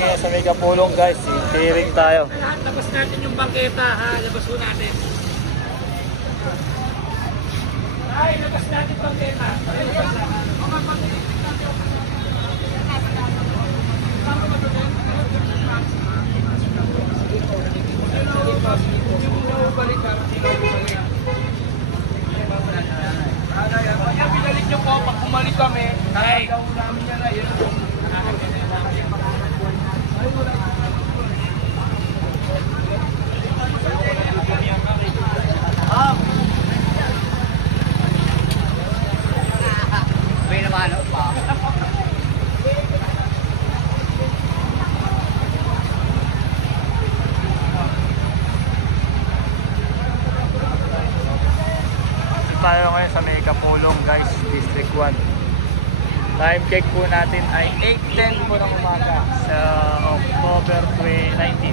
ngayon sa Mega Pulong guys. Clearing tayo. Labas natin yung bangketa ha. Labas po natin. Ay, labas natin bangketa. Kaya binalik nyo po pag bumalik kami. Ay, namin yan na yun. May naman pa. Tayo ngayon sa Mega Pulong guys, District 1. Time check po natin ay 8:10 po ng umaga sa October 2019.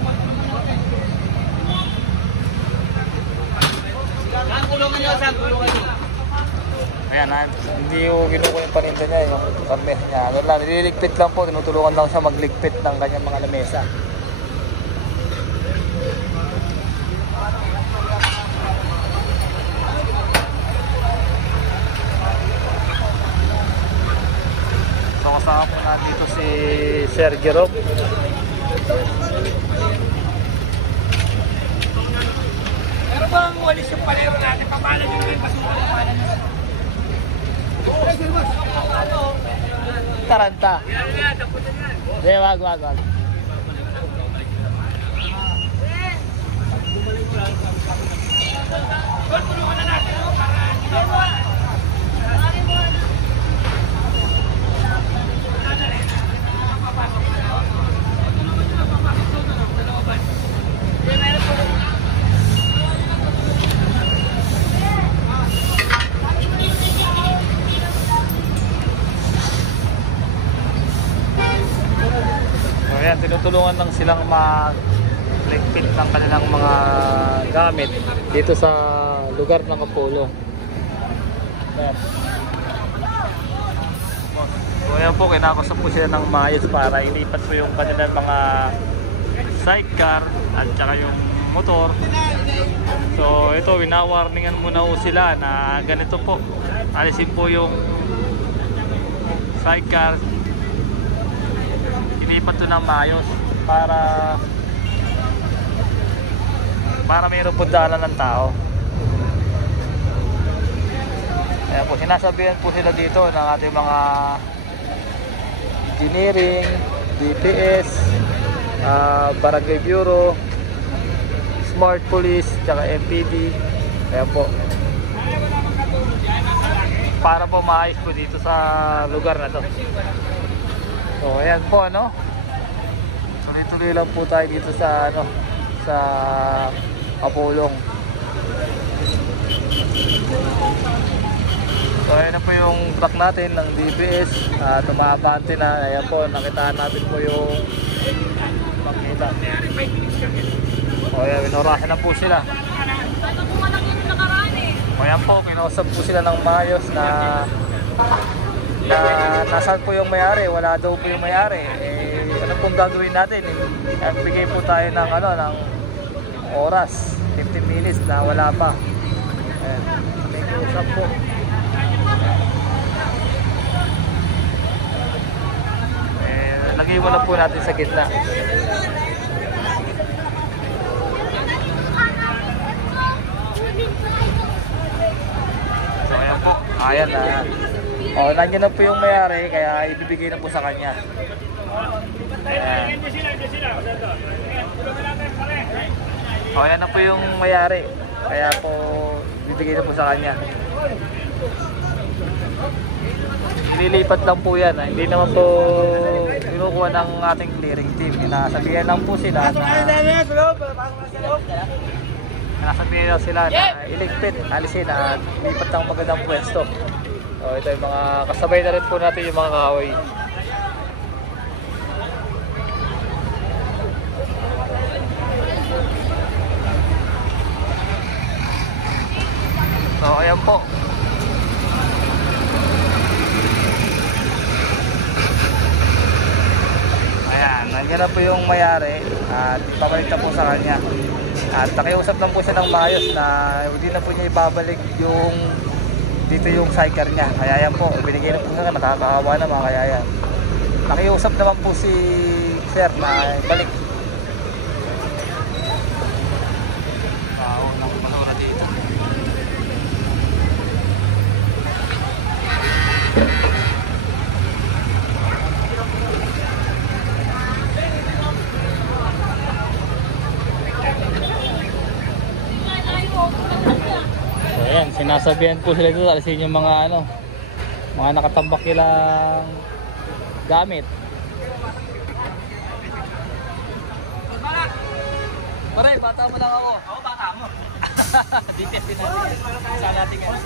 Saan kulungan nyo? Saan kulungan nyo? Ayan, hindi ko kinukuha yung paninda niya, yung karmes niya. Ano lang, nililigpit lang po, tinutulungan lang siya magligpit ng kanyang mga lamesa. So kasama po na dito si Sir Jerome. Pero bang walis yung palero natin? Papalan nyo yung basura ng palan nyo? Taranta. Yan yan, taputin yan. Hindi, wag. Tol, tulungan na natin para hindi na Ayan, tinutulungan lang silang magligpit ng kanilang mga gamit dito sa lugar ng Kapulong. Ayan. So ayan po, kinakasap po sila ng maayos para ilipat po yung kanilang mga sidecar at saka yung motor. So ito, winawarningan muna po sila na ganito po, alisin po yung sidecar, ilipat ito ng maayos para mayroon po daanan ng tao. Ayan po, sinasabihan po sila dito ng ating mga engineering, DPS, Barangay Bureau, Smart Police, tsaka MPD. Ayan po, para po maayos po dito sa lugar na to. So ayan po, ano, tuloy-tuloy lang po tayo dito sa sa Kapulong. So ayan na po yung truck natin ng DBS, tumabante na. Ayan po, nakitaan natin po yung makita. O ayan, winorasan na po sila. O ayan po, kinausap po sila ng maayos na nasaan po yung may-ari. Wala daw po yung may-ari. Ano pong gagawin natin? Bigay po tayo ng ng oras, 15 minutes na wala pa. Ayan, may kiusap po. Lagay mo na po natin sa gitna. So ayan po, ayan na. Nandiyan na po yung may-ari, kaya ibibigay na po sa kanya. Ayan na po yung may-ari, kaya po ibibigay na po sa kanya. Nililipat lang po yan, hindi naman po kinukuha ng ating clearing team. Nasabihan lang po sila na iligpit, alisin at lipat ng magandang pwesto. So ito yung mga kasabay na rin po natin yung mga kahoy. So ayan po, Yan na po yung mayari at ipabalik na po sa kanya. At nakiusap lang po siya ng maayos na hindi na po niya ibabalik yung dito yung sidecar niya. Kaya yan po, binigay na po sa kanya, nakakahawa naman. Kaya yan, nakiusap naman po si sir na balik. Ng basura dito. So ayan, sinasabihan po sila dito, alisin yung mga mga nakatambak nilang gamit. Pare, bata mo lang ako. Oo, bata mo. Dito din natin. Saan natin yan?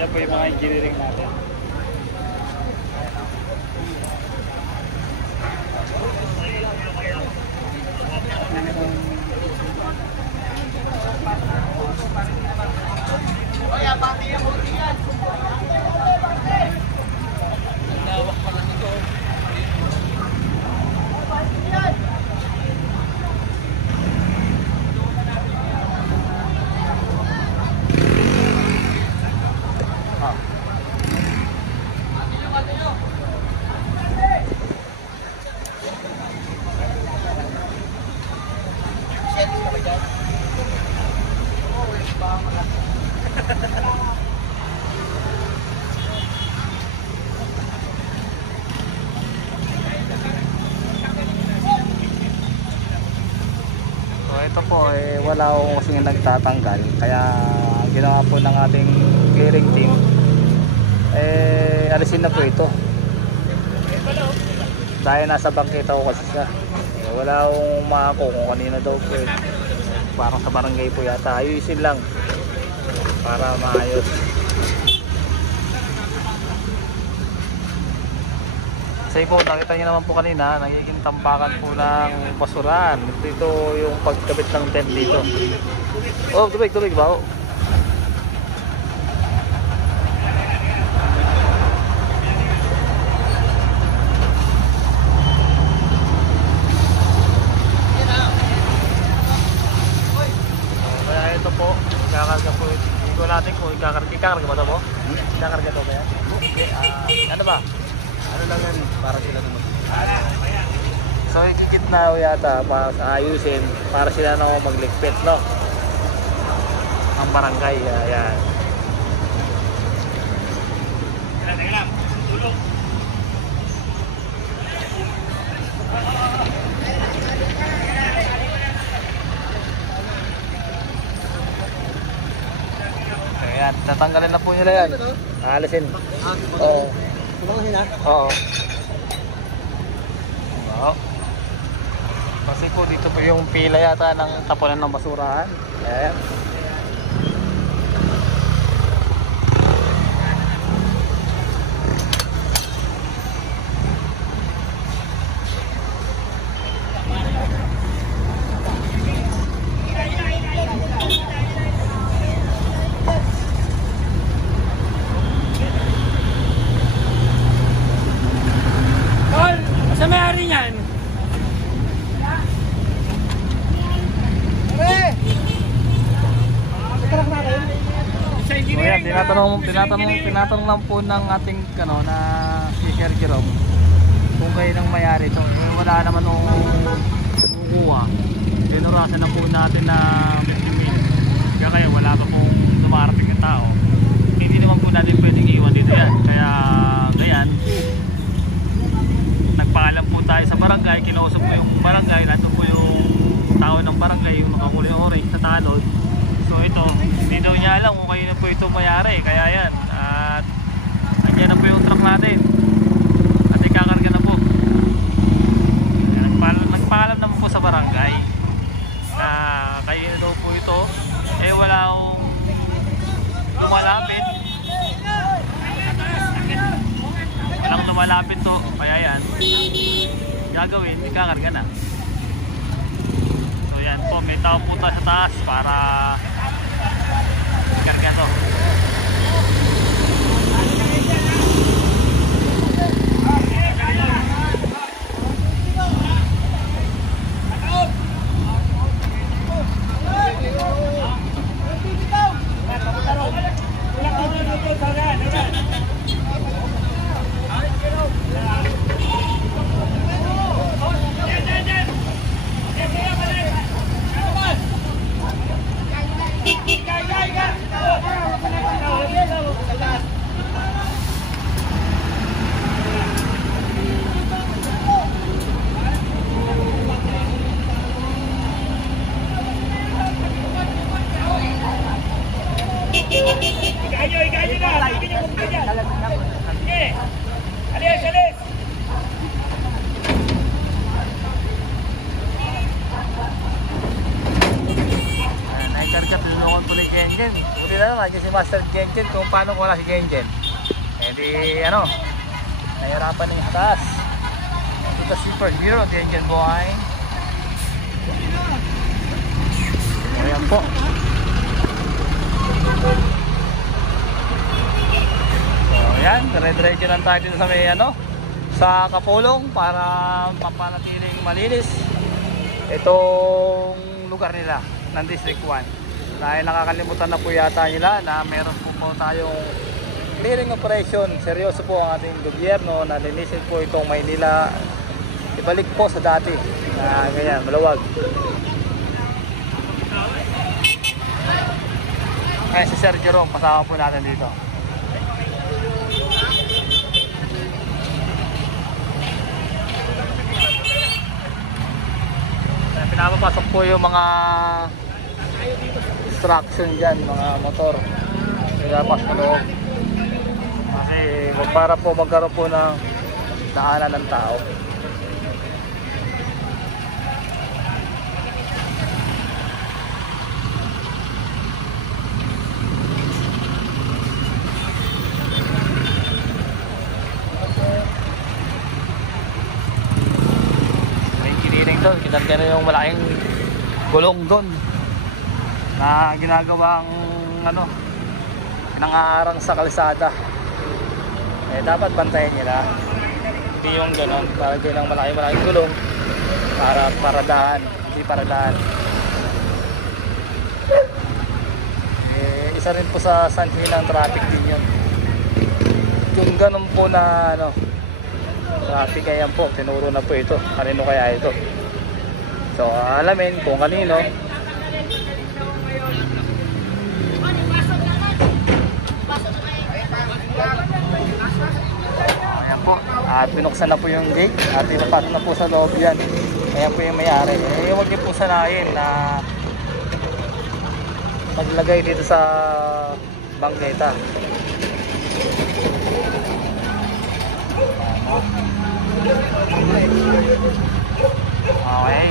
Yan po yung mga engineering natin. So ito po wala akong kasing nagtatanggal, kaya ang ginawa po ng ating clearing team alisin na po ito dahil nasa bangkita ko kasi siya. Wala akong makako kung kanina daw po parang sa barangay po yata, ayusin lang para maayos. Kasi po nakita niyo naman po kanina, nagiging tampakan po ng basurahan. Dito yung pagkabit ng tent dito. Oh, tubig ba? Kaya ito po, ikakarga po. Hindi ko natin kung ikakarga ba ito po? Ikakarga ito ba yan? Ano ba? Ano lang yan, para sila naman. So ikikit na yata para sa ayusin, para sila na magligpit, no? Ang barangay, ayan. Teka lang, tulog. Ayan, tatanggalin na po nila yan. Alisin. Oo. Tumangahin ha? Oo. Oo. Kasi po dito po yung pila yata ng tapunan ng basurahan. Ayan. Tol, sa may-ari niyan. Sa So engineering. yan, tinatanong lang po ng ating na si Sir Jerome kung kayo nang mayari ito. Wala naman nung kukuha. Dinurasan na po natin na 50 mil. Kaya wala pa pong dumarating ng tao. Hindi naman po natin pwedeng iwan dito yan. Kaya gayan, nagpaalam po barangay, kinausap ko yung barangay, nandun po yung tao ng barangay, yung nakakulay orange na tanod. So ito, hindi daw niya alam kung kayo na po ito mayari, kaya yan. At andyan na po yung truck natin. At ikakarga na po. Nagpaalam naman po sa barangay na kayo na daw po ito. Eh wala akong lumalapit. Walang lumalapit to, kaya yan. Gagawin, ikakarga na. So yan po, may tao po tayo sa taas para ikarga to. Buti na naman yung si Master Genjen kung paano ko wala si Genjen. Eh di ano, nahirapan na yung taas. Ito the superhero Genjen boy. Ayan po. So ayan, dire-diretso lang tayo dito sa may ano, sa Kapulong para mapanatiling malinis itong lugar nila ng District 1. Dahil nakakalimutan na po yata nila na meron po tayong clearing operation. Seryoso po ang ating gobyerno na linisin po itong Maynila. Ibalik po sa dati na ganyan, maluwag. Kaya si Sir Jerome, kasama po natin dito. Pinapapasok po yung mga distraction dyan, mga motor. Pinapas mo loob. Kasi para po magkaroon po ng daanan ng tao. May kiniling doon, kinarga na yung malaking gulong doon na ginagawang ano, nangaarang sa kalsada. Eh dapat bantayan nila. Hindi yung gano'n, para din ng malaking gulong para paradahan, hindi paradahan. Eh isa rin po sa sanhi ng traffic din yun. Yung gano'n po na ano, traffic, ayan po, tinuro na po ito. Kanino kaya ito? So alamin kung kanino. Ayan po, at binuksan na po yung gate at pinapasok na po sa loob yan. Ayan po yung may-ari. Eh, huwag niyo po sanayin na maglagay dito sa bangketa. Okay.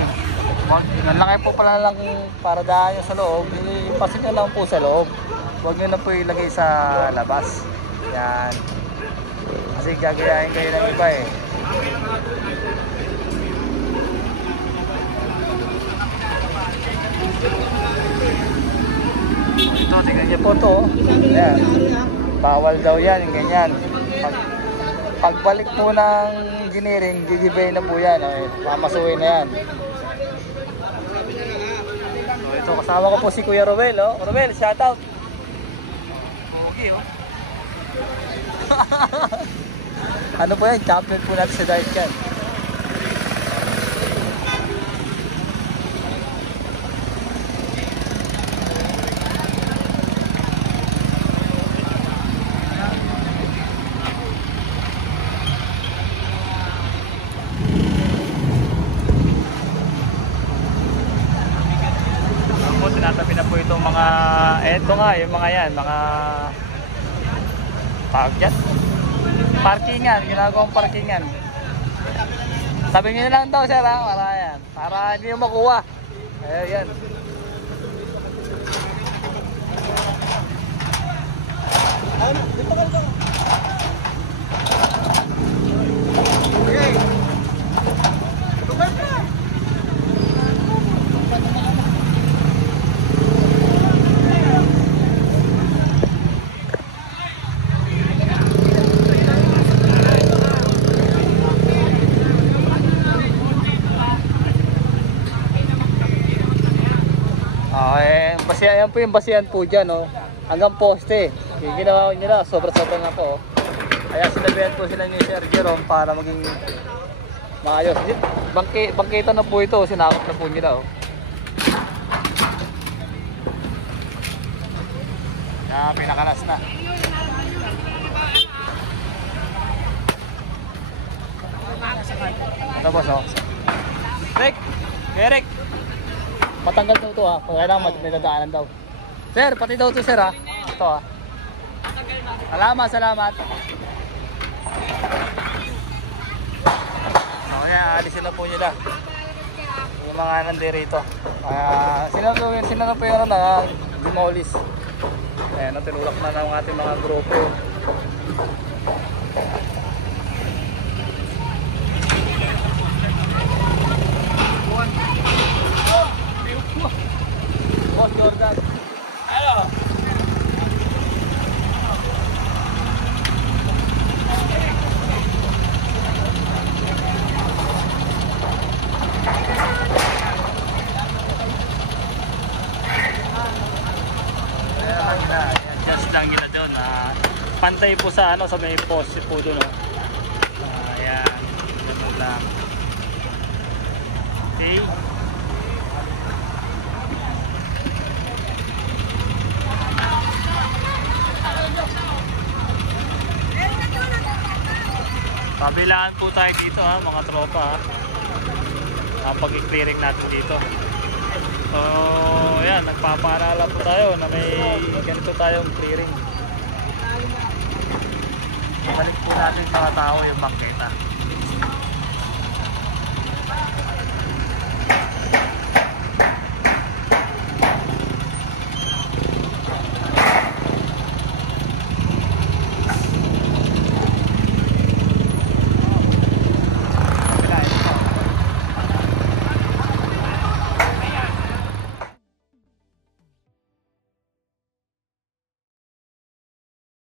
Nalaki po pala lang para daan sa loob. Ipasok nyo lang po sa loob. Huwag nyo na po ilagay sa labas. Yan. Kasi gagayahin kayo ng iba eh. Ito, tingnan nyo po ito. Yan. Bawal daw yan, ganyan. Pagbalik po ng engineering, gigibay na po yan. Mamasuhin na yan. So, ito, kasama ko po si Kuya Romel. Oh. Romel, shoutout. Okay, oh. Ano po yan? Champion po natin sa diet yan. Ito nga, yung mga yan, mga tawag dyan. Parkingan, ginagawang parkingan. Sabi nyo na lang daw sir ha, para yan. Para hindi yung makuha. Ayan. Okay. Tumal ka. Ayan po yung basihan po dyan, oh. Hanggang poste. Yung ginawa nila, sobra-sobra na po. Oh. Kaya sinabihan po sila ni Sir Jerome para maging maayos. Bangkita na po ito, sinakop na po nila. Oh. Yan, pinakalas na. Ito boss, oh. Rick! Eric! Matanggal daw ito ha, kailangan may dadaanan daw. Sir, pati daw ito sir ha. Ito ha. Salamat. So kaya alisin na po nila yung mga nandirito. Sino na po yung na demolish. Ayan, tinulak na ng ating mga grupo. Boss Jordan. Ano? Just lang nila doon. Pantay po sa ano, sa may post po doon. Ayan. Ganun lang. Okay. Pabilaan po tayo dito ha, mga tropa ha. Pag-clearing natin dito. So, yan, nagpapaalala po tayo na may ganito tayong clearing. Balik po natin mga tao yung bangketa.